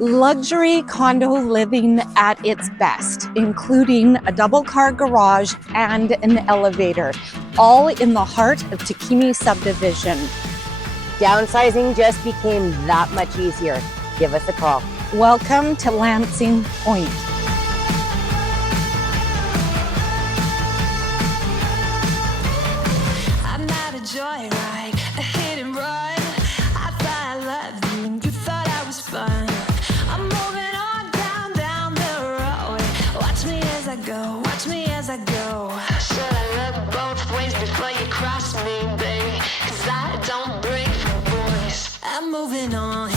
Luxury condo living at its best, including a double-car garage and an elevator, all in the heart of Takhini Subdivision. Downsizing just became that much easier. Give us a call. Welcome to Lansing Point. I'm not a joyride, a hit and run. I thought I loved you and you thought I was fun. I'm moving on down the road. Watch me as I go, watch me as I go. Should I look both ways before you cross me, babe? 'Cause I don't break for boys. I'm moving on.